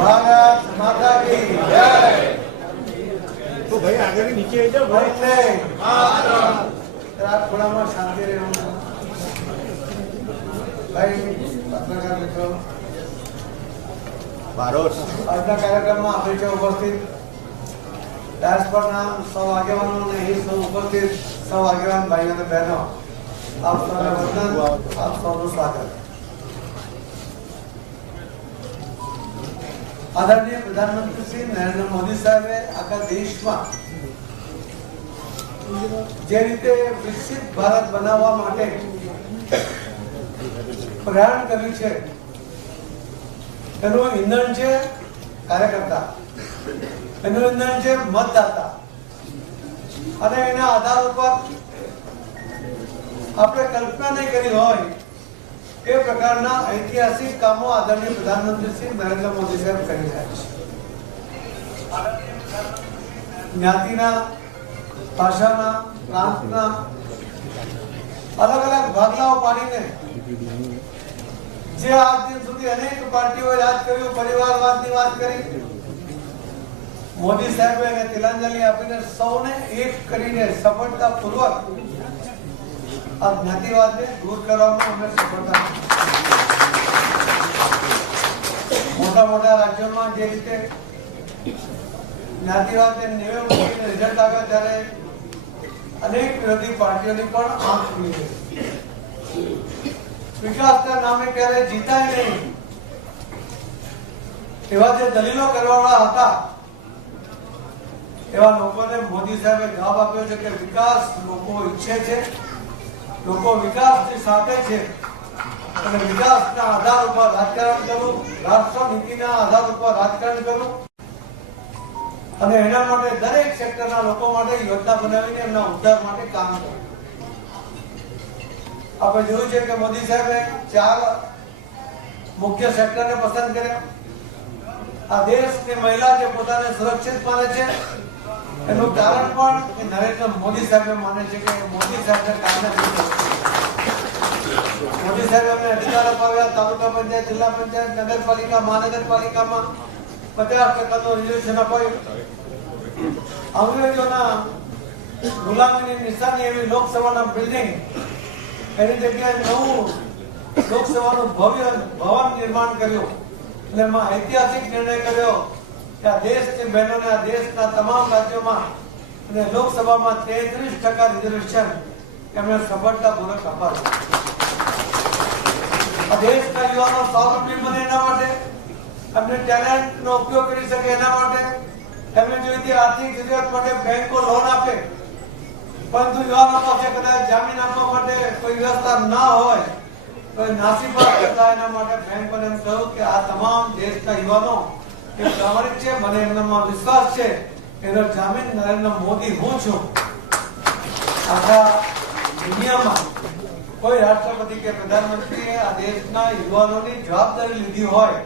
भारत माता की जय। तो भाई आगे नीचे आ जाओ भाई। थोड़ा में शांति रहे भाई। पत्रकार मित्रों, આજના કાર્યક્રમમાં આપણી જે ઉપસ્થિત ડાયસ્પોરાના સૌ આગેવાનો અને અહીં સૌ ઉપસ્થિત સૌ આગેવાન ભાઈઓ અને બહેનો, આપ સૌને વંદન, આપ સૌનું સ્વાગત। આદરણીય પ્રધાનમંત્રી શ્રી નરેન્દ્ર મોદી સાહેબે આખા દેશમાં જે રીતે વિકસિત ભારત બનાવવા માટે પ્રયાણ કર્યું છે, એનું ઈંધણ છે કાર્યકર્તા, એનું ઈંધણ છે મતદાતા, અને એના આધાર ઉપર આપણે કલ્પના નહીં કરી હોય એ પ્રકારના ઐતિહાસિક કામો આદરણીય પ્રધાનમંત્રી શ્રી નરેન્દ્ર મોદી સાહેબ કરી રહ્યા છે। જ્ઞાતિના, ભાષાના, પ્રાંતના અલગ અલગ ભાગલાઓ પાડીને જે આજ દિન સુધી અનેક પાર્ટીઓએ રાજ કર્યું, પરિવારવાદની વાત કરી, મોદી સાહેબે એને તિલાંજલિ આપીને સૌને એક કરીને સફળતાપૂર્વક આ જ્ઞાતિવાદને દૂર કરવામાં અમે સફળતા મોટા મોટા રાજ્યોમાં જે રીતે જ્ઞાતિવાદને નેવે મૂકીને રિઝલ્ટ આવ્યા ત્યારે અનેક વિરોધી પાર્ટીઓની પણ આંખ ખુલી ગઈ। વિકાસના નામે ક્યારે જીતાય નહીં એવા જે દલીલો કરવાવાળા હતા, એવા લોકોને મોદી સાહેબે જવાબ આપ્યો છે કે વિકાસ લોકો ઈચ્છે છે, લોકો વિકાસની સાથે છે, અને વિકાસના આધાર ઉપર રાજકારણ કરવું, રાષ્ટ્ર નીતિના આધાર ઉપર રાજકારણ કરવું, અને એના માટે દરેક સેક્ટરના લોકો માટે યોજના બનાવીને એમના ઉદ્ધાર માટે કામ કરવું। આપણે જોયું છે કે મોદી સાહેબે 4 મુખ્ય સેક્ટરને પસંદ કર્યા। આ દેશની મહિલા જે પોતાને સુરક્ષિત માને છે, એનું કારણ પણ કે નરેન્દ્ર મોદી સાહેબે માને છે કે મોદી સાહેબને કારણે મોદી સાહેબે અમને અધિકાર અપાવ્યા। તાલુકા પંચાયત, જિલ્લા પંચાયત, નગરપાલિકા, મહાનગરપાલિકામાં 50% રિઝર્વેશન અપાયું। અંગ્રેજોના ગુલામીની નિશાની એવી લોકસભાના બિલ્ડિંગ, એની જગ્યાએ નવું લોકસભાનું ભવ્ય ભવન નિર્માણ કર્યું, એટલે એમાં ઐતિહાસિક નિર્ણય કર્યો કે આ દેશની બહેનોને આ દેશના તમામ રાજ્યોમાં અને લોકસભામાં 33% રિઝર્વેશન એમને સફળતાપૂર્વક અપાયું। આ દેશના યુવાનો સ્વાવલંબી બને એના માટે, એમને ટેલેન્ટનો ઉપયોગ કરી શકે એના માટે, એમને જોઈતી આર્થિક જરૂરિયાત માટે બેંકો લોન આપે, પરંતુ યુવાનો પાસે કદાચ જામીન આપવા માટે કોઈ વ્યવસ્થા ના હોય તો નાસીપાસ થતા, એના માટે બેંકોને એમ કહ્યું કે આ તમામ દેશના યુવાનો એ પ્રામાણિક છે, મને એમનામાં વિશ્વાસ છે, એનો જામીન નરેન્દ્ર મોદી હું છું। આખા દુનિયામાં કોઈ રાષ્ટ્રપતિ કે પ્રધાનમંત્રીએ આ દેશના યુવાનોની જવાબદારી લીધી હોય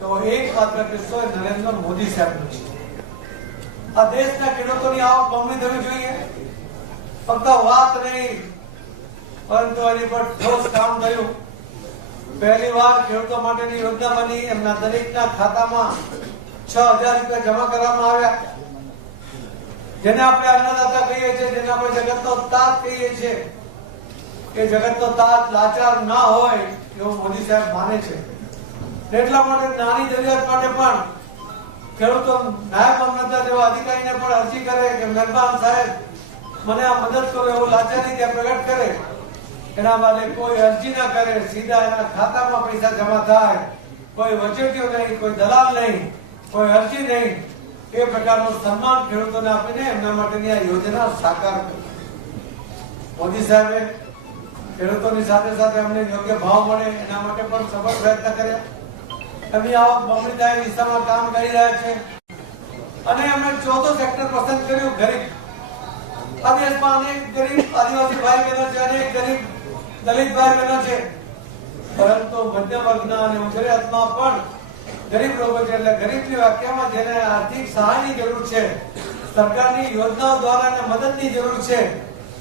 તો એકમાત્ર કિસ્સો નરેન્દ્ર મોદી સાહેબનો છે। આ દેશના ખેડૂતોની આવક બમણી થવી જોઈએ, ફક્ત વાત નહીં પરંતુ એની પર ઠોસ કામ થયું। પહેલી વાર ખેડૂતો માટેની યોજના બની, એમના દરેકના ખાતામાં 6000 રૂપિયા જમા કરવામાં આવ્યા, જેને આપણે અન્નદાતા કહીએ છીએ, જેને આપણે જગતનો તાત કહીએ છીએ। એ જગતનો તાત લાચાર ના હોય એવું મોદી સાહેબ માને છે। એટલા માટે નાની જરૂરિયાત માટે પણ ખેડૂતો નાયબ મામલતદાર જેવા અધિકારીને પણ અરજી કરે કે મહેરબાન સાહેબ મને આ મદદ કરો, એવું લાચારી ત્યાં પ્રગટ કરે, એના માટે કોઈ અરજી ના કરે, સીધા એના ખાતામાં પૈસા જમા થાય, કોઈ વચેટીઓ નહીં, કોઈ દલાલ નહીં, કોઈ અરજી નહીં, એ પ્રકારનું સન્માન ખેડૂતોને આપીને એમના માટેની આ યોજના સાકાર કરી। મોદી સાહેબે ખેડૂતોની સાથે સાથે અમને યોગ્ય ભાવ મળે એના માટે પણ સફળ પ્રયત્ન કર્યા। એમની આવક બમણી થાય એ દિશામાં કામ કરી રહ્યા છે, અને એમણે 14 સેક્ટર પસંદ કર્યું। ગરીબ આ દેશમાં અનેક ગરીબ આદિવાસી ભાઈ બહેનો છે, અનેક ગરીબ દલિત ભાઈ બહેનો છે, પરંતુ મધ્યમ વર્ગના અને ઉજળિયાતમાં પણ ગરીબ લોકો છે। એટલે ગરીબની વ્યાખ્યામાં જેને આર્થિક સહાયની જરૂર છે, સરકારની યોજનાઓ દ્વારા એને મદદની જરૂર છે,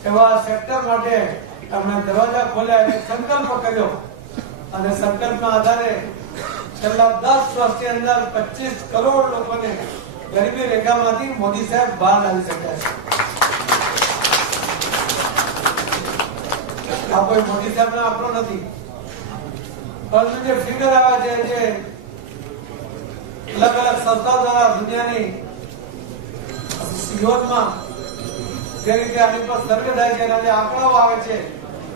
એવા સેક્ટર માટે એમણે દરવાજા ખોલ્યા અને સંકલ્પ કર્યો અને સંકલ્પના આધારે છેલ્લા 10 વર્ષની અંદર 25 કરોડ લોકોને ગરીબી રેખામાંથી મોદી સાહેબ બહાર લાવી શક્યા છે. આ કોઈ મોદી સાહેબનો આંકડો નથી, પરંતુ જે ફિગર આવે છે, જે અલગ અલગ સંસ્થાઓ દ્વારા દુનિયાની યોજમાં જે રીતે આની પર સર્વે થાય છે અને જે આંકડાઓ આવે છે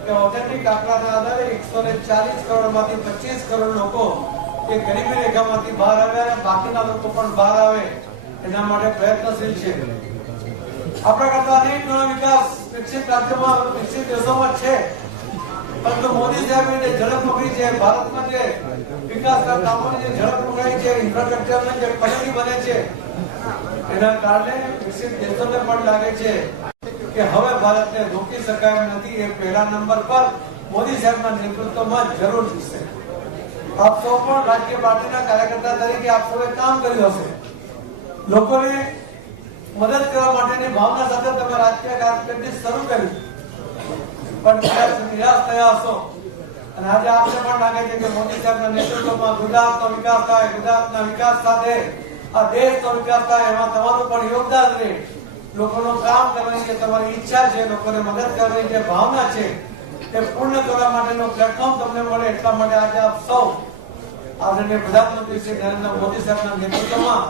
કે ઓથેન્ટિક આંકડાના આધારે 140 કરોડમાંથી 25 કરોડ લોકો એ ગરીબી રેખામાંથી બહાર આવ્યા અને બાકીના લોકો પણ બહાર આવે એના માટે પ્રયત્નશીલ છે. આપણા કરતા અનેક ઘણો વિકાસ વિકસિત રાજ્યોમાં, વિકસિત દેશોમાં છે, પરંતુ મોદી સાહેબે જે ઝડપ પકડી છે, ભારતમાં જે વિકાસના કામોની જે ઝડપ પકડાઈ છે, ઇન્ફ્રાસ્ટ્રક્ચરની જે ક્વોલિટી બને છે, એના કારણે વિકસિત દેશોને પણ લાગે છે કે હવે ભારતને રોકી શકાય એમ નથી. એ પહેલા નંબર પર મોદી સાહેબના નેતૃત્વમાં જરૂર જીતશે. આપ સૌ પણ રાજકીય પાર્ટીના કાર્યકર્તા તરીકે આપ સૌએ કામ કર્યું હશે. લોકોને મદદ કરવા માટેની ભાવના સાથે તમે રાજકીય કારકિર્દી શરૂ કરી, પણ નિરાશ થયા હશો. અને આજે આપને પણ લાગે છે કે મોદી સાહેબના નેતૃત્વમાં ગુજરાતનો વિકાસ થાય, ગુજરાતના વિકાસ સાથે આ દેશનો વિકાસ થાય, એમાં તમારું પણ યોગદાન રહે. લોકોનું કામ કરવાની જે તમારી ઈચ્છા છે, લોકોને મદદ કરવાની જે ભાવના છે, તે પૂર્ણ કરવા માટેનો પ્લેટફોર્મ તમને મળે, એટલા માટે આજે આપ સૌ આદરણીય પ્રધાનમંત્રી શ્રી નરેન્દ્ર મોદી સાહેબના નેતૃત્વમાં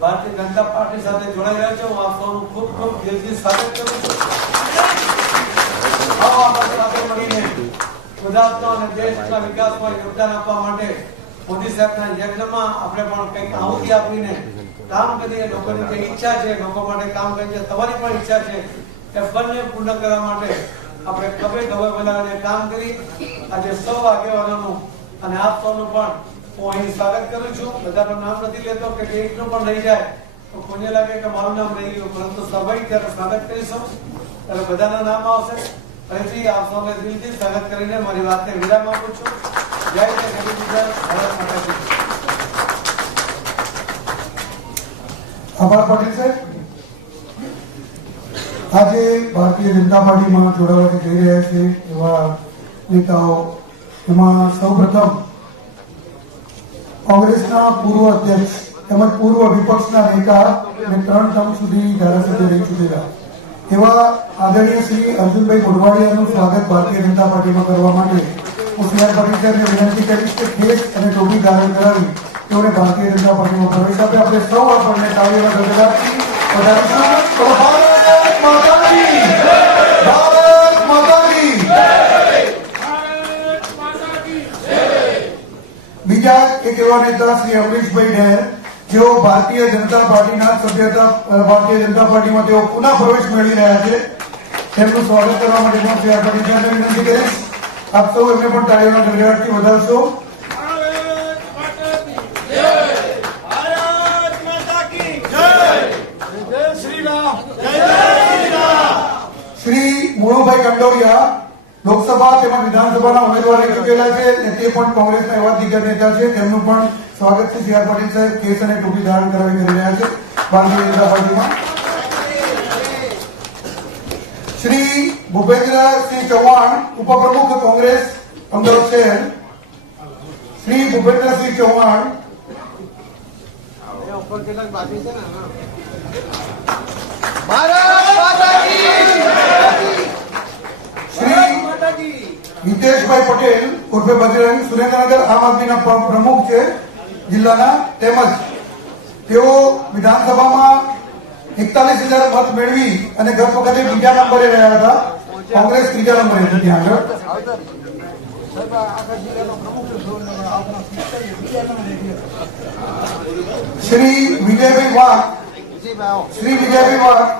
ભારતીય જનતા પાર્ટી સાથે જોડાઈ રહ્યા છો. હું આપ સૌનું ખૂબ ખૂબ દિલથી સ્વાગત કરું છું. આવો આપણે સાથે મળીને ગુજરાતના અને દેશના વિકાસમાં યોગદાન આપવા માટે મોદી સાહેબના યજ્ઞમાં આપણે પણ કંઈક આહુતિ આપીને કામ કરીએ. લોકોની જે ઈચ્છા છે, લોકો માટે કામ કરીએ, તમારી પણ ઈચ્છા છે, એ બંને પૂર્ણ કરવા માટે આપણે ખભે ખભે બનાવીને કામ કરી. આજે સૌ આગેવાનોનું અને આપ સૌનું પણ હું અહીં સ્વાગત કરું છું. બધાનું નામ નથી લેતો કે એકનું પણ રહી જાય તો કોઈને લાગે કે મારું નામ રહી ગયું, પરંતુ સ્વાભાવિક જ્યારે સ્વાગત કરીશું ત્યારે બધાના નામ આવશે. ફરીથી આપ સૌને દિલથી સ્વાગત કરીને મારી વાતને વિરામ આપું છું. જય જય ગરીબ ગુજરાત, ભારત માતા કી જય. આભાર પાટીલ સાહેબ. આજે ભારતીય જનતા પાર્ટીમાં જોડાવા જઈ રહ્યા છે એવા નેતાઓ, એમાં સૌપ્રથમ કોંગ્રેસના પૂર્વ અધ્યક્ષ તેમજ પૂર્વ વિપક્ષના નેતા અને 3 ટર્મ સુધી ધારાસભ્ય રહી ચૂકેલા એવા આદરણીય શ્રી અર્જુનભાઈ મોઢવાડિયાનું સ્વાગત ભારતીય જનતા પાર્ટીમાં કરવા માટે હું સીઆર પાટીલ સાહેબને વિનંતી કરીશ કે ખેસ અને ટોપી ધારણ કરાવી તેઓને ભારતીય જનતા પાર્ટીમાં પ્રવેશ આપે. આપણે સૌ આપણને તાળીઓના ગગડાટથી વધારીશું. ભારત માતા કી જય! ભારત માતા કી જય! બીજા એક એવા નેતા શ્રી અમરીશભાઈ ઢેર, જેઓ ભારતીય જનતા પાર્ટીના સભ્યતા ભારતીય જનતા પાર્ટીમાં તેઓ પુનઃ પ્રવેશ મેળવી રહ્યા છે. તેમનું સ્વાગત કરવા માટે હું સીઆર પાટીલ સાહેબને વિનંતી કરીશ. આપ સૌ એમને પણ તાળીઓના ગગડાટથી વધારશો. શ્રી મુળુભાઈ કંડોરિયા લોકસભા તેમજ વિધાનસભાના ઉમેદવાર રહી ચૂકેલા છે અને તે પણ કોંગ્રેસના એવા દિગ્ગજ નેતા છે. તેમનું પણ સ્વાગત છે. સીઆર પાટીલ સાહેબ કેસ અને ટોપી ધારણ કરાવી કરી રહ્યા છે ભારતીય જનતા પાર્ટીમાં. શ્રી ભૂપેન્દ્રસિંહ ચૌહાણ, ઉપપ્રમુખ કોંગ્રેસ અમદાવાદ શહેર. શ્રી ભૂપેન્દ્રસિંહ ચૌહાણ. શ્રી હિતેશભાઈ પટેલ ઉર્ફે બજરંગ, સુરેન્દ્રનગર આમ આદમીના પ્રમુખ છે જિલ્લાના, તેમજ તેઓ વિધાનસભામાં 41,000 મત મેળવી અને ગત વખતે બીજા નંબરે રહ્યા હતા. કોંગ્રેસ ત્રીજા નંબરે હતી ત્યાં આગળ. શ્રી વિજયભાઈ વાઘ. શ્રી વિજયભાઈ વાઘ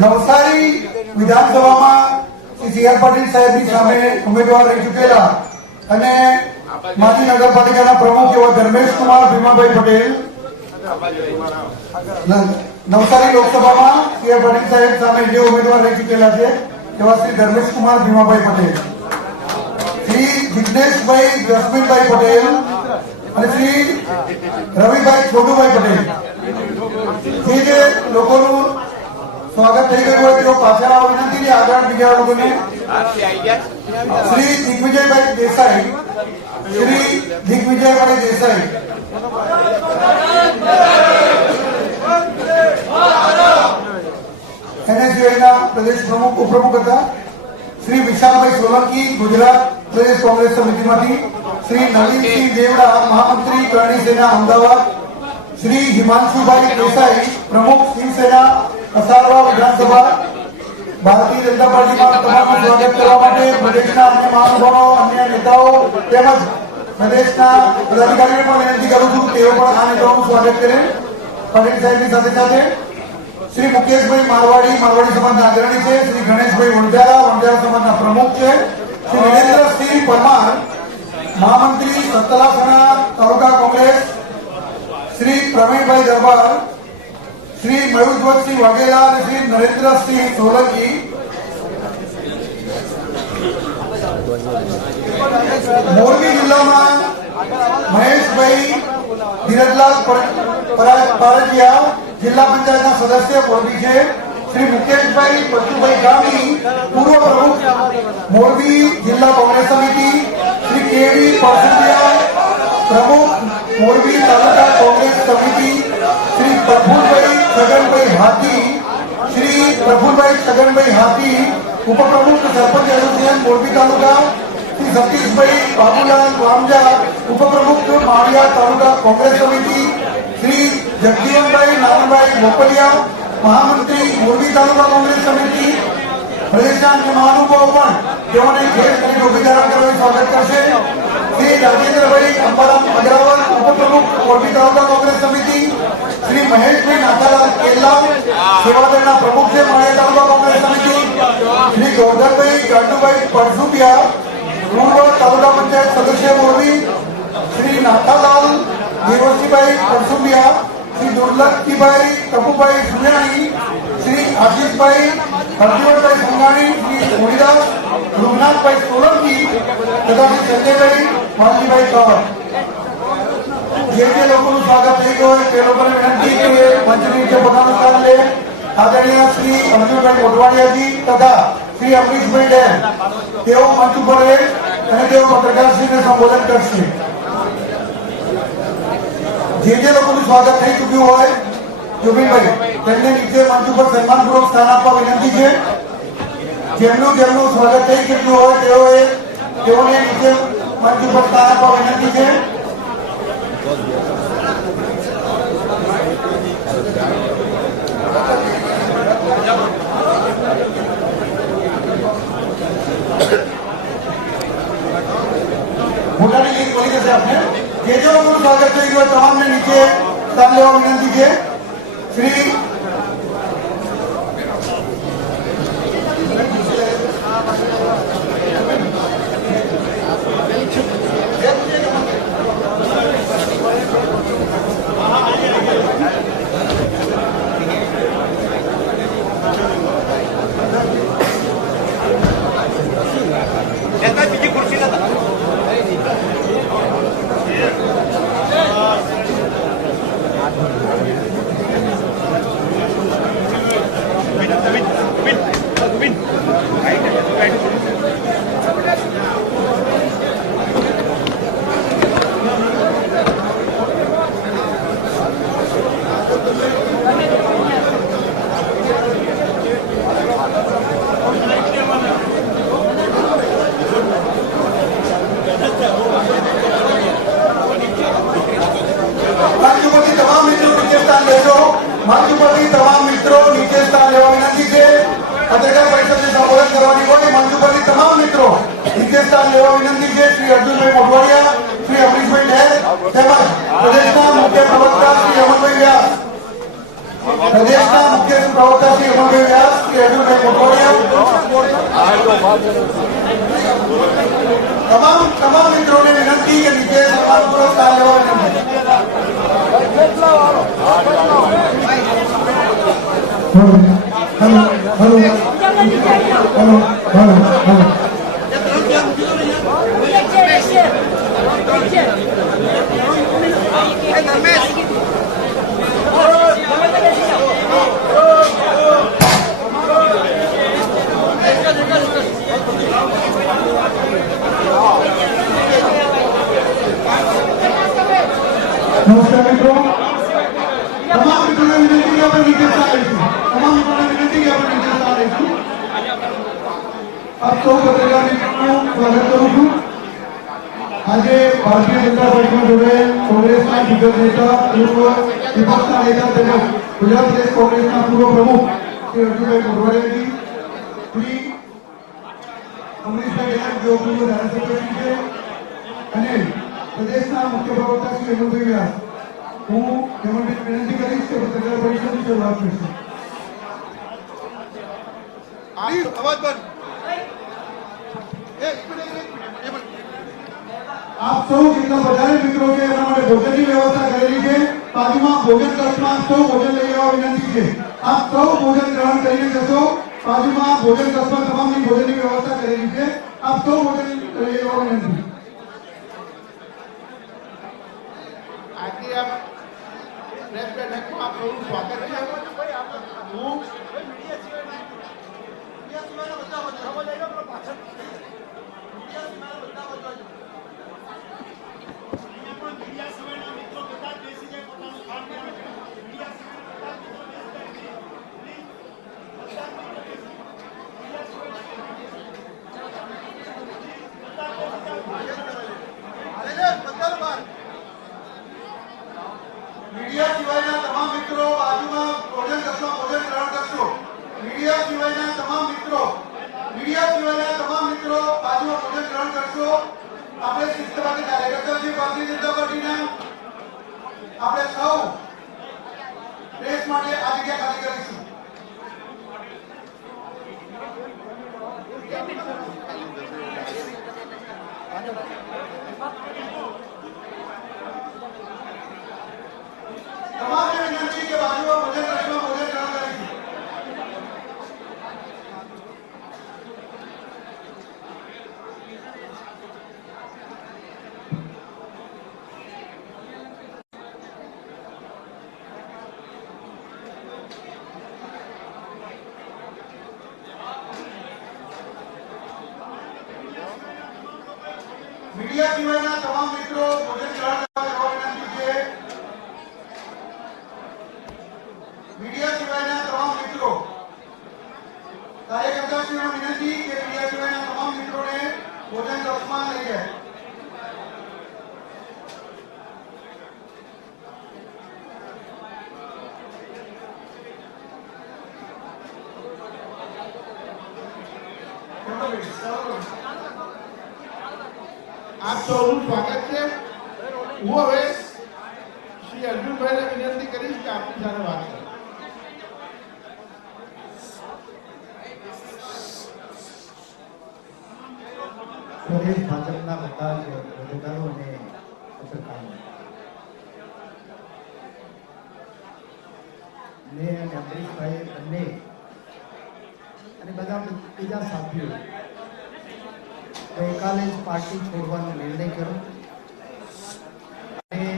નવસારી વિધાનસભામાં શ્રી સીઆર પાટીલ સાહેબની સામે ઉમેદવાર રહી ચૂકેલા અને માજી નગરપાલિકાના પ્રમુખ એવા ધર્મેશ કુમાર ભીમાભાઈ પટેલ નવસારી લોકસભામાં સીઆર પાટીલ સાહેબ સામે જે ઉમેદવાર રહી ચૂકેલા છે એવા શ્રી ધર્મેશ કુમાર ભીમાભાઈ પટેલ, શ્રી જિગ્નેશભાઈ જસમીનભાઈ પટેલ અને શ્રી રવિભાઈ છોટુભાઈ પટેલ. જે લોકોનું સ્વાગત થઈ ગયું હોય તેઓ પાછળ આવવા વિનંતી છે. આગળ બીજા લોકોને શ્રી દિગ્વિજયભાઈ દેસાઈ, શ્રી દિગ્વિજયભાઈ દેસાઈ, એનએસયુઆઈના પ્રદેશ પ્રમુખ ઉપપ્રમુખ હતા. શ્રી વિશાલભાઈ સોલંકી, ગુજરાત પ્રદેશ કોંગ્રેસ સમિતિમાંથી. શ્રી નવીનસિંહ દેવડા, મહામંત્રી કરણી સેના, અમદાવાદ. શ્રી હિમાંશુભાઈ દેસાઈ, પ્રમુખ શિવસેના, અસારવા વિધાનસભા. ભારતીય જનતા પાર્ટીમાં તમામનું સ્વાગત કરવા માટે પ્રદેશના અન્ય મહાનુભાવો, અન્ય નેતાઓ તેમજ પ્રદેશના પદાધિકારીઓને પણ વિનંતી કરું છું તેઓ પણ આ નેતાઓનું સ્વાગત કરે. પટેલ સાહેબની સાથે સાથે શ્રી મુકેશભાઈ મારવાડી, મારવાડી સમાજના અગ્રણી છે. શ્રી ગણેશભાઈ વણજારા, વણજારા સમાજના પ્રમુખ છે. શ્રી વિરેન્દ્રસિંહ પરમાર, મહામંત્રી સતલાસણા તાલુકા કોંગ્રેસ. શ્રી પ્રવીણભાઈ દરબાર, શ્રી મયુરધ્વજસિંહ વાઘેલા અને શ્રી નરેન્દ્રસિંહ સોલંકી. મોરબી જિલ્લામાં મહેશભાઈ ધીરજલાલ પારજીયા, જિલ્લા પંચાયતના સદસ્ય મોરબી છે. શ્રી મુકેશભાઈ પચુભાઈ ગામી, પૂર્વ પ્રમુખ મોરબી જિલ્લા કોંગ્રેસ સમિતિ. શ્રી કેવી પરસુડિયા, પ્રમુખ મોરબી તાલુકા કોંગ્રેસ સમિતિ. શ્રી પ્રફુલભાઈ છગનભાઈ હાથી, શ્રી પ્રફુલભાઈ છગનભાઈ હાથી, ઉપપ્રમુખ સરપંચ એસોસિએશન મોરબી તાલુકા. શ્રી સતીશભાઈ બાબુલાલ વામજા, ઉપપ્રમુખ માળિયા તાલુકા કોંગ્રેસ સમિતિ. શ્રી જગજીવનભાઈ નારાયણભાઈ મોકલિયા, મહામંત્રી મોરબી તાલુકા કોંગ્રેસ સમિતિ. પ્રદેશના અન્ય મહાનુભાવો પણ તેઓને ખેસ કરીને ઉભીધારણ કરવાનું સ્વાગત કરશે. શ્રી રાજેન્દ્રભાઈ અંબારામ અગ્રવાલ, ઉપપ્રમુખ મોરબી તાલુકા કોંગ્રેસ સમિતિ. શ્રી મહેશભાઈ નાથાલાલ કેલ્લા, સેવાદળના પ્રમુખ છે માળિયા તાલુકા કોંગ્રેસ સમિતિ. શ્રી ગોરધનભાઈ ગાંડુભાઈ પરસુપિયા, પૂર્વ તાલુકા પંચાયત સદસ્ય મોરબી. શ્રી નાથાલાલ દેવસિંહભાઈ પરસુપિયા, શ્રી દુર્લભજીભાઈ ટપુભાઈ સુનાણી, શ્રી આશીષભાઈ હરજીવનભાઈ સંઘાણી, શ્રી હોળીદાસ રૂપનાથભાઈ સોલંકી તથા શ્રી સંજયભાઈ વાલજીભાઈ કવર. જે લોકોનું સ્વાગત થઈ ગયું હોય તે લોકોને વિનંતી કે મંચની નીચે પોતાનું સ્થાન લે. આદરણીય શ્રી અર્જુનભાઈ મોઢવાડિયાજી તથા શ્રી અમરીશભાઈ ડેમ તેઓ મંચ ઉપર રહે અને તેઓ પત્રકારશ્રીને સંબોધન કરશે. જે લોકોનું સ્વાગત થઈ ચૂક્યું હોય જુબીનભાઈ તેમને નીચે મંચ ઉપર સન્માનપૂર્વક સ્થાન આપવા વિનંતી છે. જેમનું સ્વાગત થઈ ચૂક્યું હોય તેઓને નીચે મંચ ઉપર સ્થાન આપવા વિનંતી છે. મોટાની લીક બોલી જશે આપને. જે લોકોનું સ્વાગત થઈ ગયું તમામને નીચે સ્થાન લેવા વિનંતી છે. શ્રી બીજી ખુરશી નતા તમામ મિત્રો નીચે સ્થાન લેવા વિનંતી છે. પત્રકાર પરિષદને સંબોધન કરવાની હોય મંચ ઉપરની તમામ મિત્રો નીચે સ્થાન લેવા વિનંતી છે. શ્રી અર્જુનભાઈ મોઢવાડિયા, શ્રી અમરીશભાઈ ડેર તેમજ પ્રદેશના મુખ્ય પ્રવક્તા શ્રી અમરભાઈ વ્યાસ, પ્રદેશના મુખ્ય પ્રવક્તા શ્રી અમરભાઈ વ્યાસ, શ્રી અર્જુનભાઈ મોઢવાડિયા તમામ મિત્રોને વિનંતી કે નીચે સન્માનપૂર્વક સ્થાન લેવા વિનંતી. Hello. નમસ્કાર મિત્રો, તમામ મિત્રોને વિનંતી કે આપણે નીચે ચાલીશું. તમામ મિત્રોને વિનંતી કે આપણે નીચે ચાલીશું. આપ સૌ પત્રકાર મિત્રોનું સ્વાગત કરું છું. આજે ભારતીય જનતા પાર્ટીમાં જોડાયેલ કોંગ્રેસના દિગ્ગજ નેતા, પૂર્વ વિપક્ષના નેતા તેમજ ગુજરાત પ્રદેશ કોંગ્રેસના પૂર્વ પ્રમુખ શ્રી અર્જુનભાઈ મોઢવાડિયાજી, શ્રી અમરીશભાઈ ડેલર જેઓ પૂર્વ ધારાસભ્ય છે, અને પ્રદેશના મુખ્ય પ્રવક્તા શ્રી હેમંતભાઈ વ્યાસ, હું હેમંતભાઈ વિનંતી કરીશ કે પત્રકાર પરિષદની શરૂઆત કરશે. અવાજ બંધ. આપ સૌ જેટલા વધારે મિત્રો છે એના માટે ભોજનની વ્યવસ્થા કરેલી છે. બાજુમાં ભોજન કક્ષમાં આપ સૌ ભોજન લઈ આવવા વિનંતી છે. આપ સૌ ભોજન ગ્રહણ કરીને જશો. બાજુમાં ભોજન કક્ષમાં તમામની ભોજનની વ્યવસ્થા કરેલી છે. આપ સૌ ભોજન લઈ આવવા વિનંતી. આજે આપ પ્રેસ બેઠકમાં આપ સૌનું સ્વાગત છે. હું મીડિયા સિવાયના તમામ મિત્રો બાજુમાં ભોજન કક્ષમાં ભોજન ગ્રહણ કરશો. મીડિયા સિવાયના તમામ મિત્રો બાજુમાં ભોજન ગ્રહણ કરશો. આપણે શિસ્તબદ્ધ કાર્યકર્તા છીએ ભારતીય જનતા પાર્ટીના. આપણે સૌ દેશ માટે આ જગ્યા ખાલી કરીશું. તમામને વિનંતી કે બાજુમાં ભોજન કક્ષમાં ભોજન ગ્રહણ કરીશું. મીડિયા સિવાયના તમામ મિત્રો ભોજન ગ્રહણ કરવા વિનંતી છે. મીડિયા સિવાયના તમામ મિત્રો કાર્યકર્તાશ્રીઓને વિનંતી કે મીડિયા સિવાયના તમામ મિત્રોને ભોજન કક્ષમાં લઈ જાય. આપ સૌનું સ્વાગત છે. હું હવે શ્રી અર્જુનભાઈને વિનંતી કરીશ કે આપની સાથે વાત કરે. પ્રદેશ ભાજપના બધા જ હોદ્દેદારો અને પત્રકારો મેં અને અમરીશભાઈ બંને અને બધા બીજા સાથીઓ ગઈકાલે જ પાર્ટી છોડવાનો નિર્ણય કર્યો અને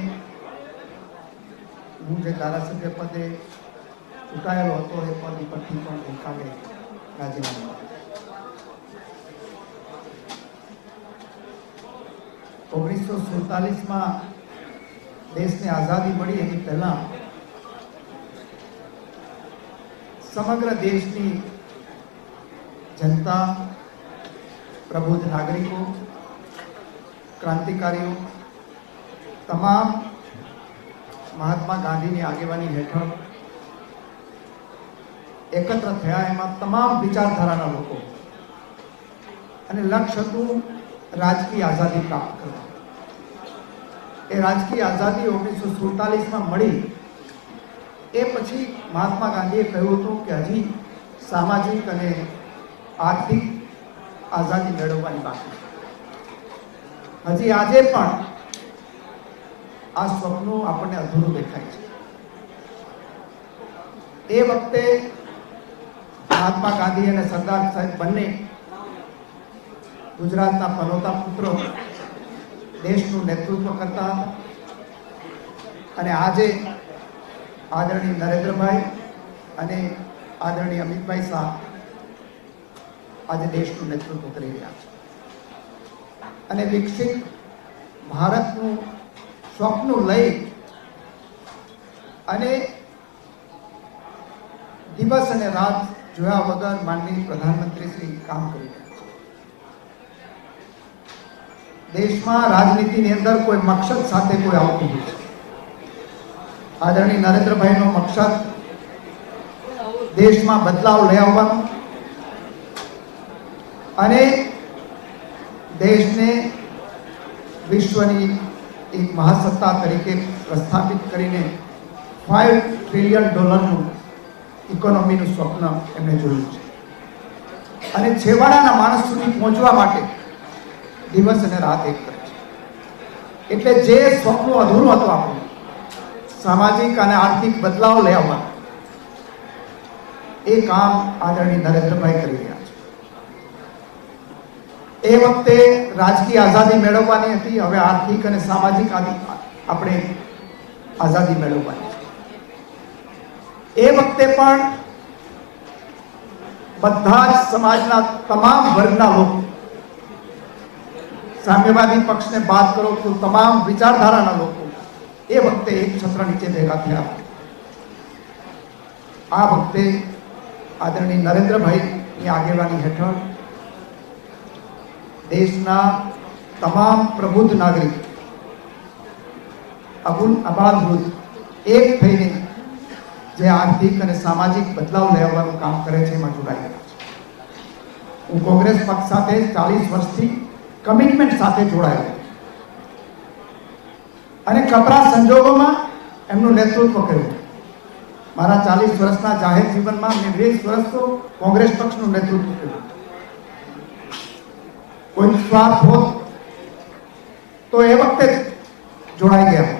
હું જે ધારાસભ્ય પદે ચૂંટાયેલો હતો એ પદ ઉપરથી પણ ગઈકાલે રાજીનામું આપ્યું. 1947માં દેશને આઝાદી મળી એની પહેલા સમગ્ર દેશની જનતા, પ્રબુદ્ધ નાગરિકો, ક્રાંતિકારીઓ તમામ મહાત્મા ગાંધીની આગેવાની હેઠળ એકત્ર થયા. એમાં તમામ વિચારધારાના લોકો અને લક્ષ્ય હતું રાજકીય આઝાદી પ્રાપ્ત કરવા. એ રાજકીય આઝાદી 1947માં મળી એ પછી મહાત્મા ગાંધીએ કહ્યું હતું કે હજી સામાજિક અને આર્થિક આઝાદી મેળવવાની બાકી છે. હજી આજે પણ આ સ્વપ્ન આપણને અધૂરું દેખાય છે. એ વખતે મહાત્મા ગાંધી અને સરદાર સાહેબ બંને ગુજરાતના પનોતા પુત્રો દેશનું નેતૃત્વ કરતા હતા અને આજે આદરણીય નરેન્દ્રભાઈ અને આદરણીય અમિતભાઈ શાહ આજે દેશનું નેતૃત્વ કરી રહ્યા છે અને વિકસિત ભારતનું સ્વપ્ન લઈ અને દિવસ અને રાત જોયા વગર માનનીય પ્રધાનમંત્રી શ્રી કામ કરી રહ્યા છે. દેશમાં રાજનીતિની અંદર કોઈ મકસદ સાથે કોઈ આવતું નથી. આદરણીય નરેન્દ્રભાઈનો મકસદ દેશમાં બદલાવ લઈ આવવાનો અને દેશને વિશ્વની એક મહાસત્તા તરીકે પ્રસ્થાપિત કરીને $5 ટ્રિલિયન ઇકોનોમીનું સ્વપ્ન એમણે જોયું છે. અને છેવાડાના માણસ સુધી પહોંચવા માટે દિવસ અને રાત એક કરે છે. એટલે જે સ્વપ્ન અધૂરું હતું આપણું સામાજિક અને આર્થિક બદલાવ લઈ આવવાનું, એ કામ આદરણીય નરેન્દ્રભાઈ કરી રહ્યા છે. એ વખતે રાજકીય આઝાદી મેળવવાની હતી, હવે આર્થિક અને સામાજિક આપણે આઝાદી મેળવવાની છે. એ વખતે પણ બધા જ સમાજના તમામ વર્ગના લોકો, સામ્યવાદી પક્ષને બાદ કરો તો તમામ વિચારધારાના લોકો એ વખતે એક છત્ર નીચે ભેગા થયા. આ વખતે આદરણીય નરેન્દ્રભાઈની આગેવાની હેઠળ દેશના તમામ પ્રબુદ્ધ નાગરિક આબાદ એક થઈને જે આર્થિક અને સામાજિક બદલાવ લાવવાનું કામ કરે છે એમાં જોડાઈ ગયા છે. હું કોંગ્રેસ પક્ષ સાથે 40 વર્ષથી કમિટમેન્ટ સાથે જોડાયેલો અને કપરા સંજોગોમાં એમનું નેતૃત્વ કર્યું. મારા 40 વર્ષના જાહેર જીવનમાં મેં 20 વર્ષ તો કોંગ્રેસ પક્ષનું નેતૃત્વ કર્યું. કોઈ સ્વાર્થ હોત તો એ વખતે જ જોડાઈ ગયા,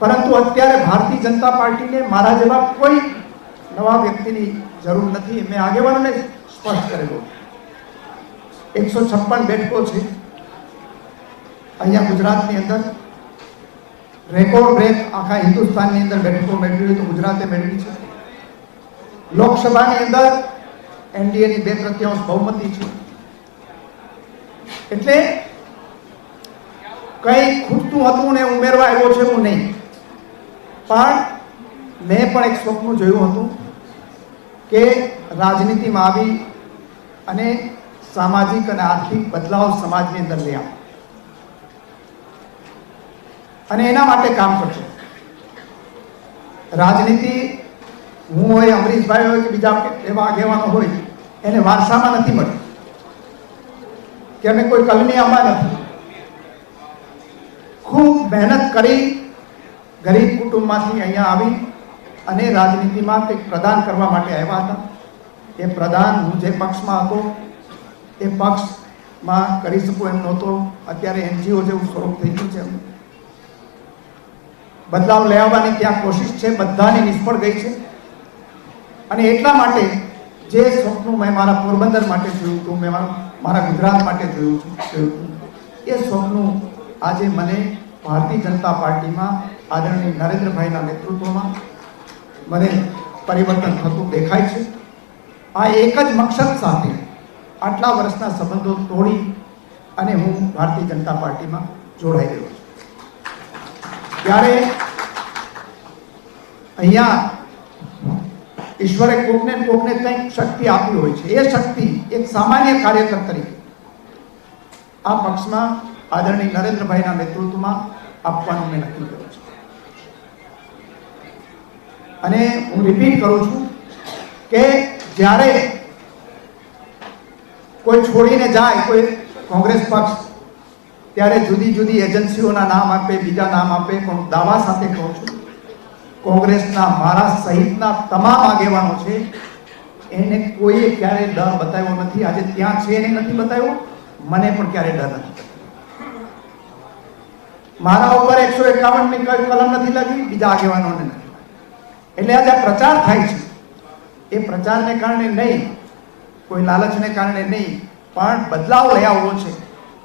પરંતુ અત્યારે ભારતીય જનતા પાર્ટીને મારા જેવા કોઈ નવા વ્યક્તિની જરૂર નથી. મેં આગેવાનોને સ્પષ્ટ કરેલો 156 બેઠકો છે અહીંયા ગુજરાતની અંદર. રેકોર્ડ બ્રેક આખા હિન્દુસ્તાનની અંદર બેઠકો મેળવી હોય તો ગુજરાતે મેળવી છે. લોકસભાની અંદર એનડીએની 2/3 બહુમતી છે. એટલે કઈ ખૂટતું હતું ને ઉમેરવા આવ્યો છે હું નહીં, પણ મેં પણ એક સ્વપ્ન જોયું હતું કે રાજનીતિમાં આવી અને સામાજિક અને આર્થિક બદલાવ સમાજની અંદર લઈ આવે અને એના માટે કામ કરશે. રાજનીતિ હું હોય, અમરીશભાઈ હોય કે બીજા એવા આગેવાનો હોય, એને વારસામાં નથી મળતી કે અમે કોઈ કલમી આંબા નથી. ખૂબ મહેનત કરી ગરીબ કુટુંબમાંથી અહીંયા આવી અને રાજનીતિમાં કંઈક પ્રદાન કરવા માટે આવ્યા હતા. એ પ્રદાન હું જે પક્ષમાં હતો એ પક્ષમાં કરી શકું એમ નહોતો. અત્યારે એનજીઓ જેવું સ્વરૂપ થઈ ગયું છે. બદલાવ લઈ આવવાની ત્યાં કોશિશ છે, બધાની નિષ્ફળ ગઈ છે. અને એટલા માટે જે સ્વપ્ન મેં મારા પોરબંદર માટે જોયું હતું, મેં મારા ગુજરાત માટે જોયું હતું, એ સ્વપ્ન આજે મને ભારતીય જનતા પાર્ટીમાં આદરણીય નરેન્દ્રભાઈના નેતૃત્વમાં મને પરિવર્તન થતું દેખાય છે. આ એક જ મકસદ સાથે આટલા વર્ષના સંબંધો તોડી અને હું ભારતીય જનતા પાર્ટીમાં જોડાઈ ગયો છું. ત્યારે અહીંયા ઈશ્વરે કોકને કંઈક શક્તિ આપી હોય છે. એ શક્તિ એક સામાન્ય કાર્યકર તરીકે આ પક્ષમાં આદરણીય નરેન્દ્રભાઈના નેતૃત્વમાં આપવાનું મેં નક્કી કર્યું છે. અને હું રિપીટ કરું છું કે જ્યારે કોઈ છોડીને જાય કોઈ કોંગ્રેસ પક્ષ, ત્યારે જુદી જુદી એજન્સીઓના નામ આપે, બીજા નામ આપે, પણ દાવા સાથે કહું છું કોંગ્રેસના મારા સહિતના તમામ આગેવાનો છે એને કોઈએ ક્યારેય ડર બતાવ્યો નથી. આજે ત્યાં છે એને નથી બતાવ્યો, મને પણ ક્યારેય ડર નથી. મારા ઉપર 151ની કોઈ કલમ નથી લાગી, બીજા આગેવાનોને નથી. એટલે આજે આ પ્રચાર થાય છે એ પ્રચારને કારણે નહીં, કોઈ લાલચને કારણે નહીં, પણ બદલાવ લઈ આવવો છે.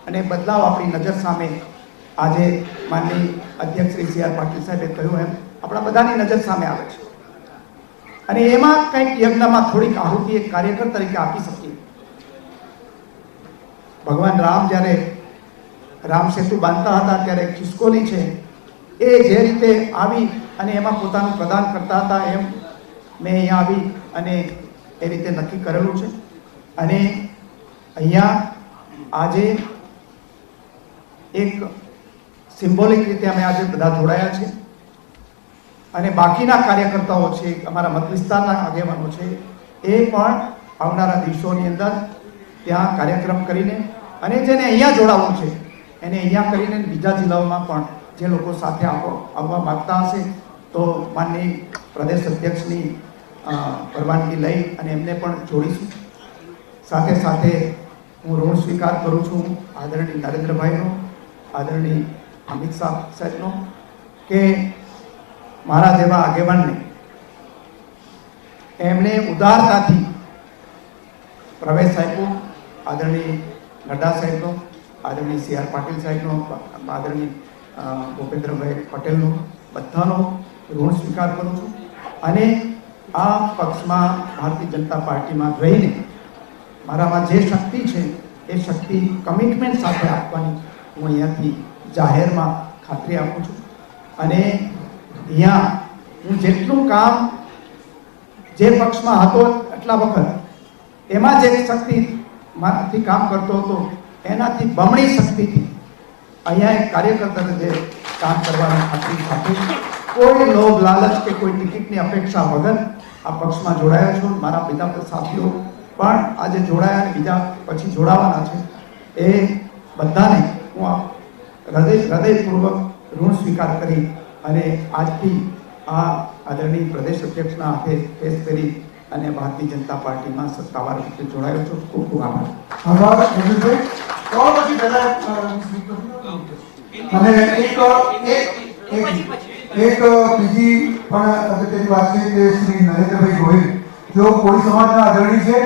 અને બદલાવ આપણી નજર સામે આજે માનનીય અધ્યક્ષ શ્રી સી આર પાટીલ સાહેબે કહ્યું એમ આપણા બધાની નજર સામે આવે છે. અને એમાં કંઈક યજ્ઞમાં થોડીક આહુતિ એક કાર્યકર તરીકે આપી શકીએ. ભગવાન રામ જ્યારે રામ સેતુ બાંધતા હતા ત્યારે ખિસકોલી છે એ જે રીતે આવી અને એમાં પોતાનું પ્રદાન કરતા હતા એમ મેં અહીંયા આવી અને એ રીતે નક્કી કરેલું છે. અને અહીંયા આજે એક સિમ્બોલિક રીતે અમે આજે બધા જોડાયા છે અને બાકીના કાર્યકર્તાઓ છે, અમારા મત વિસ્તારના આગેવાનો છે, એ પણ આવનારા દિવસોની અંદર ત્યાં કાર્યક્રમ કરીને અને જેને અહીંયા જોડાવવું છે એને અહીંયા કરીને બીજા જિલ્લાઓમાં પણ જે લોકો સાથે આવવા માંગતા હશે તો માનનીય પ્રદેશ અધ્યક્ષની પરવાનગી લઈ અને એમને પણ જોડીશું. સાથે સાથે હું ઋણ સ્વીકાર કરું છું આદરણીય નરેન્દ્રભાઈનો, આદરણીય અમિત શાહ સાહેબનો, કે મારા જેવા આગેવાનને એમણે ઉદારતાથી પ્રવેશ આપ્યો, આદરણીય નડ્ડા સાહેબનો, આદરણીય સી આર પાટીલ સાહેબનો, આદરણીય ભૂપેન્દ્રભાઈ પટેલનો, બધાનો ઋણ સ્વીકાર કરું છું. અને આ પક્ષમાં ભારતીય જનતા પાર્ટીમાં રહીને મારામાં જે શક્તિ છે એ શક્તિ કમિટમેન્ટ સાથે આપવાની હું અહીંયાથી જાહેરમાં ખાતરી આપું છું. અને અહીંયા હું જેટલું કામ જે પક્ષમાં હતો એટલા વખત એમાં જે શક્તિમાંથી કામ કરતો હતો એનાથી બમણી શક્તિથી અહીંયા એક કાર્યકર્તા જે કામ કરવાની ખાતરી સાથે કોઈ લોભ લાલચ કે કોઈ ટિકિટની અપેક્ષા વગર આ પક્ષમાં જોડાયા છું. મારા બીજા સાથીઓ પણ આજે જોડાયા અને બીજા પછી જોડાવાના છે. એ બધાને હું હૃદયપૂર્વક ઋણ સ્વીકાર કરી અને આજથી આ આદરણીય પ્રદેશ અધ્યક્ષના હાથે ફેસ કરી અને ભારતીય જનતા પાર્ટીમાં સત્તાવાર રીતે જોડાયો છું. ખૂબ ખૂબ આભાર. આભાર અર્જુનભાઈ. તો પછી પહેલા અને એક બીજી પણ અગત્યની વાત છે કે શ્રી નરેન્દ્રભાઈ ગોહિલ જો કોળી સમાજના આદરણી છે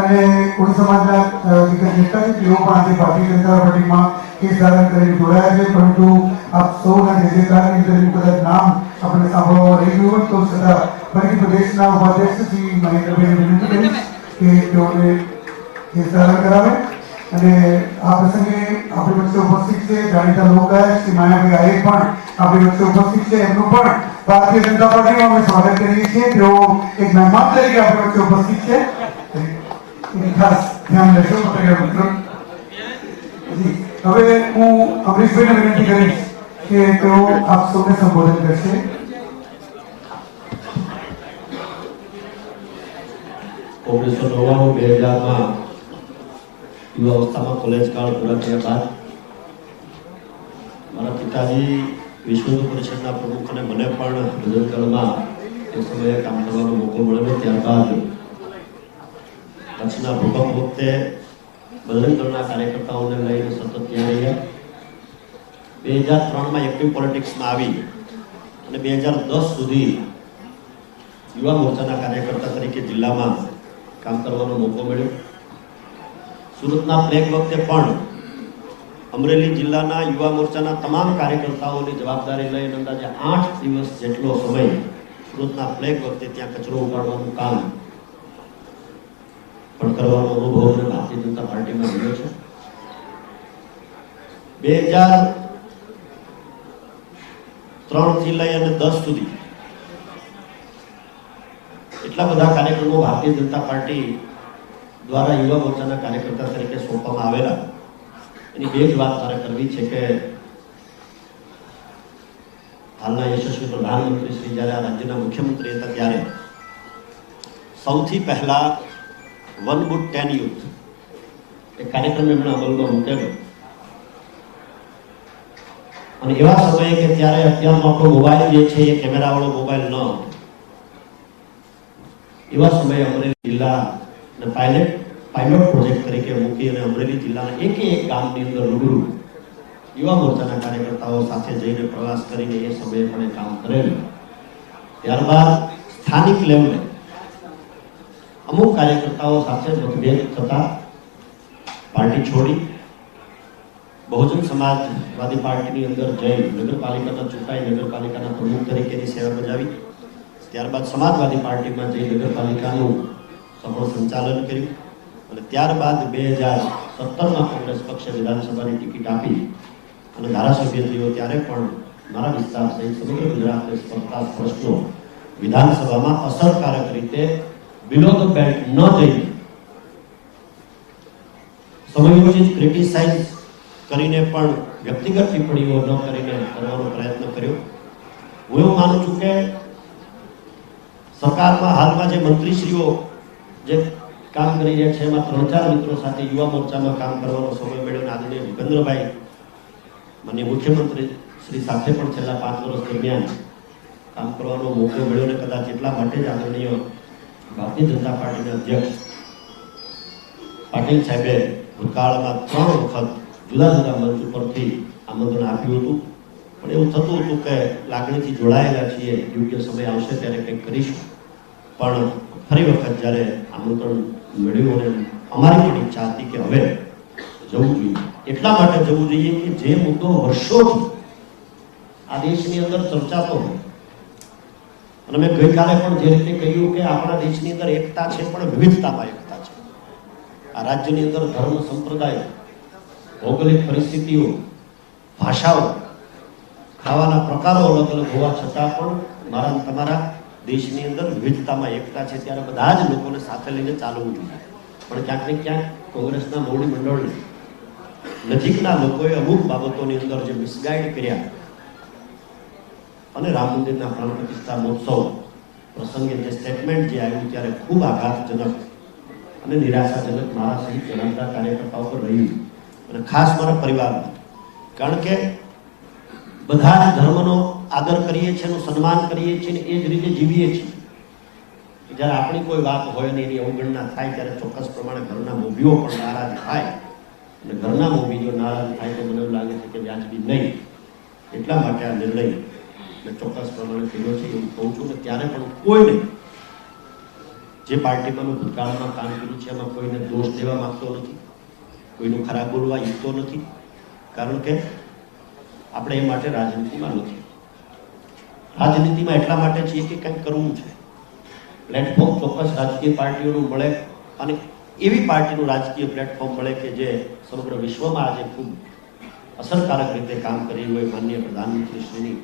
અને કોળી સમાજના દિગ્ગજ નેતા છે, તેઓ પણ આજે ભારતીય જનતા પાર્ટીમાં કેસ ધારણ કરીને જોડાયા છે. પરંતુ આપ સૌના જે કાર્યની અંદર કદાચ નામ આપણે સાંભળવા રહી ગયું હોય તો છતાં ફરીથી પ્રદેશના ઉપાધ્યક્ષ શ્રી મહેન્દ્રભાઈને વિનંતી કરીશ કે તેઓને કેસ ધારણ કરાવે. અને આ પ્રસંગે આપણી વચ્ચે ઉપસ્થિત છે જાણીતા લોકગાયક શ્રી માયાભાઈ આહિર પણ આપણી વચ્ચે ઉપસ્થિત છે. એમનું પણ ભારતીય જનતા પાર્ટીમાં અમે સ્વાગત કરીએ છીએ. તેઓ એક મહેમાન તરીકે આપણી વચ્ચે ઉપસ્થિત છે. ખાસ ધ્યાન લેશો પત્રકાર મિત્રો. હવે હું અમરીશભાઈને વિનંતી કરીશ કે તેઓ આપ સૌને સંબોધન કરશે. ઓગણીસો 2000માં યુવા અવસ્થામાં કોલેજ કાળ પૂરા કર્યા બાદ મારા પિતાજી વિશ્વ હિન્દુ પરિષદના પ્રમુખ અને મને પણ બજરંગગઢમાં એ સમયે કામ કરવાનો મોકો મળેલો. ત્યારબાદ કચ્છના ભૂકંપ વખતે બજરંગદળના કાર્યકર્તાઓને લઈને સતત ત્યાં રહ્યા. 2003માં એક્ટિવ પોલિટિક્સમાં આવી અને 2010 સુધી યુવા મોરચાના કાર્યકર્તા તરીકે જિલ્લામાં કામ કરવાનો મોકો મળ્યો. સુરતના પ્લેગ વખતે પણ અમરેલી જિલ્લાના યુવા મોરચાના તમામ કાર્યકર્તાઓની જવાબદારી લઈને અંદાજે 8 દિવસ જેટલો સમય સુરતના પ્લેગ વખતે ત્યાં કચરો ઉપાડવાનું કામ પણ કરવાનો અનુભવ મને ભારતીય જનતા પાર્ટીમાં મળ્યો છે. 2003 થી લઈ અને 10 સુધી એટલા બધા કાર્યક્રમો ભારતીય જનતા પાર્ટી દ્વારા યુવા મોરચાના કાર્યકર્તા તરીકે સોંપવામાં આવેલા. એની બે જ વાત મારે કરવી છે કે હાલના યશસ્વી પ્રધાનમંત્રી શ્રી જ્યારે આ રાજ્યના મુખ્યમંત્રી હતા ત્યારે સૌથી પહેલા 1 Good 10 Youth એ કાર્યક્રમ એમણે અમલમાં મૂકેલો. અને એવા સમયે કે ત્યારે અત્યારનો આપણો મોબાઈલ જે છે એ કેમેરાવાળો મોબાઈલ ન હતો. એવા સમયે અમરેલી જિલ્લા પાયલોટ પ્રોજેક્ટ તરીકે મૂકી અને અમરેલી જિલ્લાના એક ગામની અંદર રૂબરૂ યુવા મોરચાના કાર્યકર્તાઓ સાથે જઈને પ્રવાસ કરીને એ સમયે પણ એ કામ કરેલું. ત્યારબાદ સ્થાનિક લેવલે અમુક કાર્યકર્તાઓ સાથે મતભેદ થતા પાર્ટી છોડી બહુજન સમાજવાદી પાર્ટીની અંદર જઈ નગરપાલિકાના ચૂંટાઈ નગરપાલિકાના પ્રમુખ તરીકેની સેવા બજાવી. ત્યારબાદ સમાજવાદી પાર્ટીમાં જઈ નગરપાલિકાનું સફળ સંચાલન કર્યું અને ત્યારબાદ 2017માં કોંગ્રેસ પક્ષે વિધાનસભાની ટિકિટ આપી અને ધારાસભ્ય થયો ત્યારે પણ મારા વિસ્તાર સહિત સમગ્ર ગુજરાતને સ્પર્શતા પ્રશ્નો વિધાનસભામાં અસરકારક રીતે બિલો ધ બેલ્ટ ન જઈને સમયોજિત ક્રિટિસાઇઝ કરીને પણ વ્યક્તિગત ટિપ્પણીઓ ન કરીને કરવાનો પ્રયત્ન કર્યો. હું એવું માનું છું કે સરકારમાં હાલમાં જે મંત્રીશ્રીઓ જે કામ કરી રહ્યા છે એમાં 3-4 મિત્રો સાથે યુવા મોરચામાં કામ કરવાનો સમય મળ્યો અને આદરણીય ભૂપેન્દ્રભાઈ માનનીય મુખ્યમંત્રી શ્રી સાથે પણ છેલ્લા 5 વર્ષ દરમિયાન કામ કરવાનો મોકો મળ્યો ને કદાચ એટલા માટે જ આદરણીય ભારતીય જનતા પાર્ટીના અધ્યક્ષ પાટીલ સાહેબે ભૂતકાળમાં 3 વખત જુદા જુદા મંચ ઉપરથી આમંત્રણ આપ્યું હતું. પણ એવું થતું હતું કે લાગણીથી જોડાયેલા છીએ, યોગ્ય સમય આવશે ત્યારે કંઈક કરીશું. પણ ફરી વખત જ્યારે આમંત્રણ મળ્યું અને અમારી પણ ઈચ્છા હતી કે હવે જવું જોઈએ. એટલા માટે જવું જોઈએ કે જે મુદ્દો વર્ષોથી આ દેશની અંદર ચર્ચાતો હોય, અને મેં ગઈકાલે પણ જે રીતે કહ્યું કે આપણા દેશની અંદર એકતા છે પણ વિવિધતામાં એકતા છે. આ રાજ્યની અંદર ધર્મ, સંપ્રદાય, ભૌગોલિક પરિસ્થિતિઓ, ભાષાઓ, ખાવાના પ્રકારો અલગ અલગ હોવા છતાં પણ મારા તમારા દેશની અંદર વિવિધતામાં એકતા છે. ત્યારે બધા જ લોકોને સાથે લઈને ચાલવું જોઈએ. પણ ક્યાંક ને ક્યાંક કોંગ્રેસના મોવડી મંડળને નજીકના લોકોએ અમુક બાબતોની અંદર જે મિસગાઈડ કર્યા અને રામ મંદિરના પ્રાણ પ્રતિષ્ઠા મહોત્સવ પ્રસંગે જે સ્ટેટમેન્ટ જે આવ્યું ત્યારે ખૂબ આઘાતજનક અને નિરાશાજનક મારા સહિત જનાધાર કાર્યકર્તાઓ પર રહ્યું, અને ખાસ મારા પરિવારમાં. કારણ કે બધા જ ધર્મનો આદર કરીએ છીએ, એનું સન્માન કરીએ છીએ ને એ જ રીતે જીવીએ છીએ. જ્યારે આપણી કોઈ વાત હોય ને એની અવગણના થાય ત્યારે ચોક્કસ પ્રમાણે ઘરના મોભીઓ પણ નારાજ થાય, અને ઘરના મોભી જો નારાજ થાય તો મને એવું લાગે છે કે વ્યાજબી નહીં. એટલા માટે આ નિર્ણય મેં ચોક્કસ પ્રમાણે કર્યો છે એવું કહું છું. ને ત્યારે પણ કોઈને જે પાર્ટીમાં ભૂતકાળમાં કામ કર્યું છે એમાં કોઈને દોષ દેવા માંગતો નથી, કોઈનું ખરાબ બોલવા ઈચ્છતો નથી. કારણ કે આપણે એ માટે રાજનીતિમાં નથી. રાજનીતિમાં એટલા માટે છીએ કે કંઈક કરવું છે. પ્લેટફોર્મ ચોક્કસ રાજકીય પાર્ટીઓનું મળે, અને એવી પાર્ટીનું રાજકીય પ્લેટફોર્મ મળે કે જે સમગ્ર વિશ્વમાં આજે ખૂબ અસરકારક રીતે કામ કરી હોય માનનીય પ્રધાનમંત્રી શ્રીની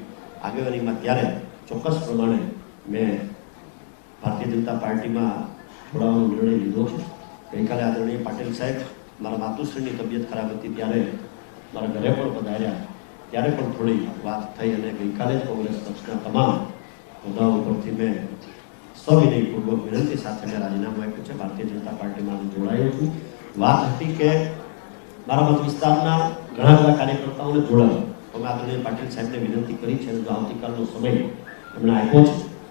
આગેવાનીમાં. ત્યારે ચોક્કસ પ્રમાણે મેં ભારતીય જનતા પાર્ટીમાં જોડાવાનો નિર્ણય લીધો છે. ગઈકાલે આદરણીય પાટીલ સાહેબ મારા માતુશ્રીની તબિયત ખરાબ હતી ત્યારે મારા ઘરે પણ પધાર્યા, ત્યારે પણ થોડી વાત થઈ, અને ગઈકાલે જ કોંગ્રેસ પક્ષના તમામ હોદ્દાઓ પરથી મેં સવિનયપૂર્વક વિનંતી સાથે મેં રાજીનામું આપ્યું છે. ભારતીય જનતા પાર્ટીમાં જોડાયો છું. વાત હતી કે મારા મત વિસ્તારના ઘણા બધા કાર્યકર્તાઓને જોડાયો. અમે આદરણીય પાટીલ સાહેબને વિનંતી કરી છે, જો આવતીકાલનો સમય એમણે આપ્યો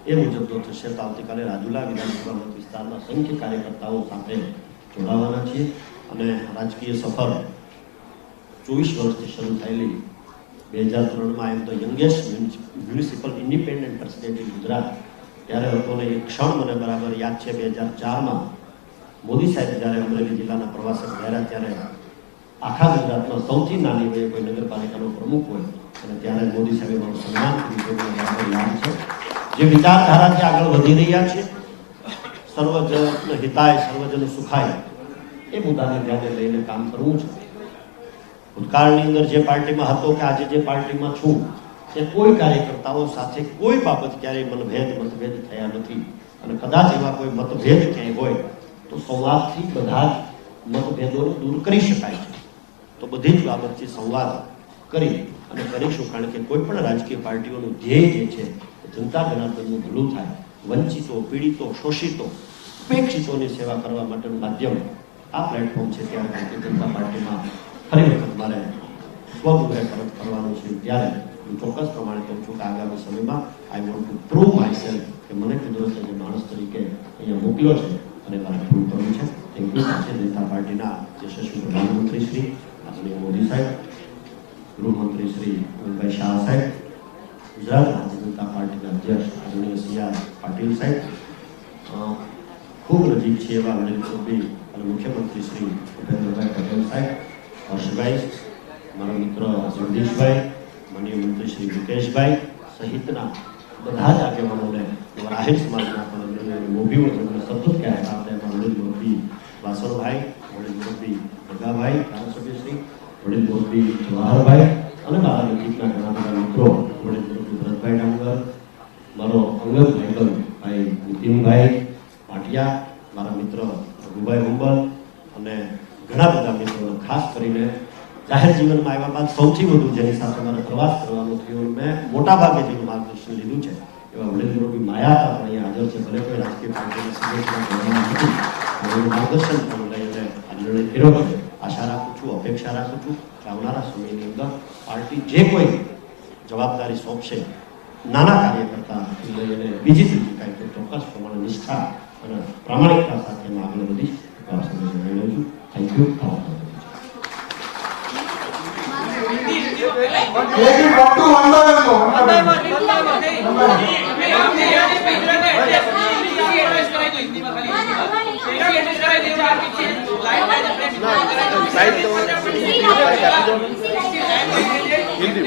છે એ મુજબ જો થશે તો આવતીકાલે રાજુલા વિધાનસભા મત વિસ્તારના સંખ્ય કાર્યકર્તાઓ સાથે જોડાવાના છીએ. અને રાજકીય સફર 24 વર્ષથી શરૂ થયેલી 2003માં એમ તો youngest municipal independent president in Gujarat ત્યારે હતો ને એ ક્ષણ મને બરાબર યાદ છે. 2004માં મોદી સાહેબ જ્યારે અમરેલી જિલ્લાના પ્રવાસે ગયા ત્યારે આખા ગુજરાતમાં સૌથી નાની વયે કોઈ નગરપાલિકાનો પ્રમુખ હોય અને ત્યારે મોદી સાહેબે મારું સન્માન કર્યું યાદ છે. જે વિચારધારાથી આગળ વધી રહ્યા છે, સર્વજન હિતાય સર્વજન સુખાય, એ મુદ્દાને ધ્યાને લઈને કામ કરવું છે. ભૂતકાળની અંદર જે પાર્ટીમાં હતો કે આજે જે પાર્ટીમાં છું તે કોઈ કાર્યકર્તાઓ સાથે કોઈ બાબત ક્યારેય મતભેદ થયા નથી. અને કદાચ એવા કોઈ મતભેદ ક્યાંય હોય તો સંવાદથી બધા જ મતભેદોને દૂર કરી શકાય છે. તો બધી જ બાબતથી સંવાદ કરી અને કરીશું. કારણ કે કોઈ પણ રાજકીય પાર્ટીઓનું ધ્યેય જે છે જનતા જનાર્દનનું ભલું થાય, વંચિતો, પીડિતો, શોષિતો, ઉપેક્ષિતોની સેવા કરવા માટેનું માધ્યમ આ પ્લેટફોર્મ છે. ત્યારે ભારતીય જનતા પાર્ટીમાં ફરી વખત મારે સ્વગૃહે પરત કરવાનું છે. ત્યારે હું ચોક્કસ પ્રમાણે કહું છું કે આગામી સમયમાં I want to prove myself કે મને કુદરતે જે માણસ તરીકે અહીંયા મોકલ્યો છે અને મારે પ્રૂવ કરવું છે. Thank you. ભારતીય જનતા પાર્ટીના યશસ્વી પ્રધાનમંત્રી શ્રી આદરણીય મોદી સાહેબ, ગૃહમંત્રી શ્રી અમિતભાઈ શાહ સાહેબ, ગુજરાત ભારતીય જનતા પાર્ટીના અધ્યક્ષ આદરણીય સી.આર. પાટીલ સાહેબ, ખૂબ નજીક છે એવા વડીલ મુરબ્બી અને મુખ્યમંત્રી શ્રી ભૂપેન્દ્રભાઈ પટેલ સાહેબ, હર્ષભાઈ, મારા મિત્ર જગદીશભાઈ, માનનીય મંત્રી શ્રી મુકેશભાઈ સહિતના બધા જ આગેવાનોને, આહિર સમાજના પણ મોભીઓ જેમને સતત કહેતા આપણે એમાં વડીલ મુરબ્બી વાસણભાઈ, વડીલ મુરબ્બી ભગાભાઈ ધારાસભ્યશ્રી, વડીલ મુરબ્બી જવાહરભાઈ અને મારા નજીકના ઘણા બધા મિત્રો, પ્રવાસ કરવાનું થયું. મેં મોટા ભાગે જેનું માર્ગદર્શન લીધું છે એવા વડીલ મુરબ્બી માયા હતા પણ અહીંયા હાજર છે, ભલે કોઈ રાજકીય પાર્ટીના સદસ્યના જોડાણ નથી, એનું માર્ગદર્શન પણ લઈને આ નિર્ણય કર્યો છે. આશા રાખું છું, અપેક્ષા રાખું છું કે આવનારા સમયની અંદર પાર્ટી જે કોઈ જવાબદારી સોંપશે નાના કાર્યકર્તાથી લઈને બીજી ત્રીજી કાંઈ તો ચોક્કસ પ્રમાણે નિષ્ઠા અને પ્રામાણિકતા સાથે આગળ વધી જણાવી લઉં છું. Thank you. લેકિન ડોક્ટર વંદાવેલો હિન્દી